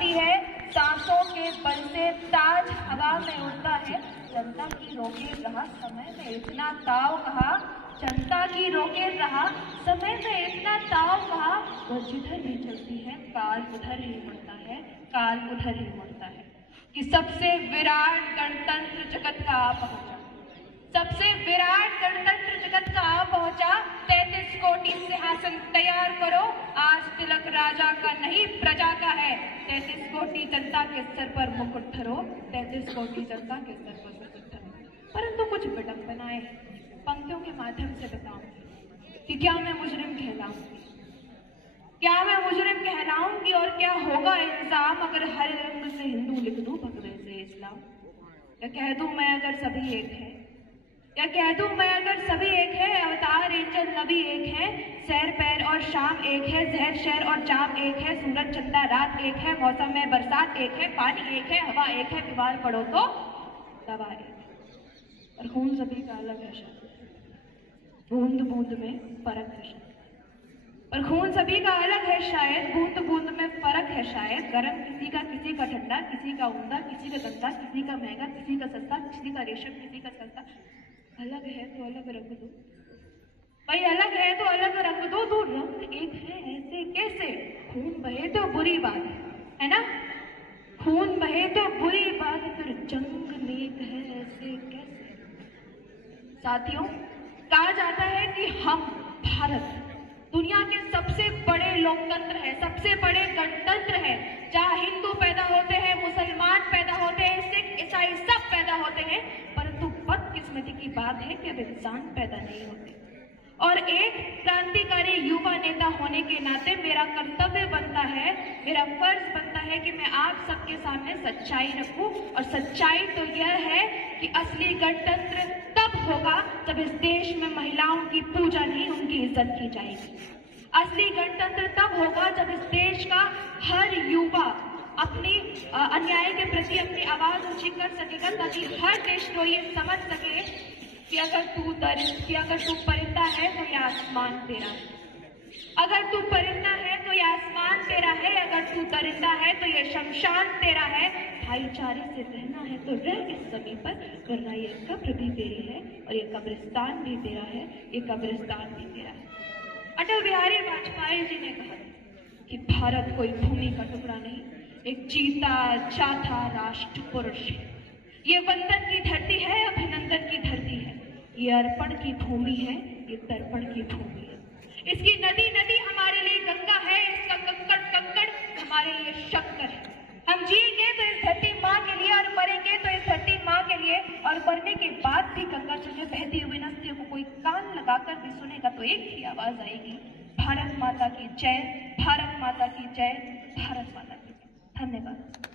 जाती है, सांसों के बल से ताज हवा में उड़ता है। जनता की रोके रहा समय में इतना ताव कहा, जनता की रोके रहा समय में इतना ताव कहा। वह जिधर भी चलती है काल उधर ही मुड़ता है, काल उधर ही मुड़ता है। कि सबसे विराट गणतंत्र जगत का आ पहुंचा, सबसे विराट गणतंत्र जगत का आ पहुंचा। 33 कोटि सिंहासन तैयार करो, आज तिलक राजा का नहीं प्रजा का है। 33 कोटि जनता के सर पर मुकुट धरो, 33 कोटि जनता के सर पर मुकुट धरो। परंतु कुछ विडंबनाएं पंक्तियों के माध्यम से बताऊंगी कि क्या मैं मुजरिम कहलाऊंगी, क्या मैं मुजरिम कहलाऊंगी और क्या होगा इंतजाम अगर हर रंग से हिंदू लिख दूं बकरे से इस्लाम। या कह दूं मैं अगर सभी एक है, या कह दूं मैं अगर सभी एक है, अवतार एंजल नबी एक है, सैर पैर और शाम एक है, जहर शहर और जाम एक है, सूरज चंदा रात एक है, मौसम में बरसात एक है, पानी एक है, हवा एक है, बीमार पड़ो तो दवा एक है। और खून सभी का अलग है शायद, बूंद बूंद में फर्क है शायद। और खून सभी का अलग है शायद, बूंद बूंद में फर्क है शायद। गरम किसी का ठंडा, किसी का उमदा, किसी का गंदा, किसी का महंगा, किसी का सस्ता, किसी का रेशम, किसी का सस्ता। अलग है तो अलग रंग दो भाई, अलग है तो अलग रंग दो। दो रंग एक है ऐसे कैसे? खून बहे तो बुरी बात है ना, खून बहे तो बुरी बात, फिर जंग नेक है ऐसे कैसे? साथियों, कहा जाता है कि हम भारत दुनिया के सबसे बड़े लोकतंत्र है, सबसे बड़े गणतंत्र है, जहां हिंदू पैदा होते हैं, मुसलमान पैदा होते हैं, सिख ईसाई सब पैदा होते हैं। परंतु बदकिस्मती की बात है कि अब इंसान पैदा नहीं होते। और एक क्रांतिकारी युवा नेता होने के नाते मेरा कर्तव्य बनता है, मेरा फर्ज बनता है कि मैं आप सबके सामने सच्चाई रखूं। और सच्चाई तो यह है कि असली गणतंत्र तब होगा जब इस देश में महिलाओं की पूजा नहीं उनकी इज्जत की जाएगी। असली गणतंत्र तब होगा जब इस देश का हर युवा अपनी अन्याय के प्रति अपनी आवाज ऊंची कर सकेगा, ताकि हर देशद्रोही ये समझ सके कि अगर तू परिंदा है तो ये आसमान तेरा है, अगर तू परिंदा है तो ये आसमान तेरा है, अगर तू दरिंदा है तो ये शमशान तेरा है। भाईचारे से रहना है तो रह इस जमीन पर, वरना ये कब्र भी तेरी है और ये कब्रिस्तान भी तेरा है, ये कब्रिस्तान भी तेरा है। अटल बिहारी वाजपेयी जी ने कहा कि भारत कोई भूमि का टुकड़ा नहीं, एक जीता जाता राष्ट्र पुरुष है। ये वंदन की धरती है, अभिनंदन की धरती है, ये अर्पण की भूमि है, ये तर्पण की भूमि है। इसकी नदी नदी हमारे लिए गंगा है, इसका कंकड़ कंकड़ हमारे लिए शक्कर है। हम जिएंगे तो इस धरती माँ के लिए और मरेंगे तो इस धरती माँ के लिए। और मरने के बाद भी गंगा जी में बहती हुई नदियों को कोई कान लगाकर भी सुनेगा तो एक ही आवाज आएगी, भारत माता की जय, भारत माता की जय, भारत माता की जय। धन्यवाद।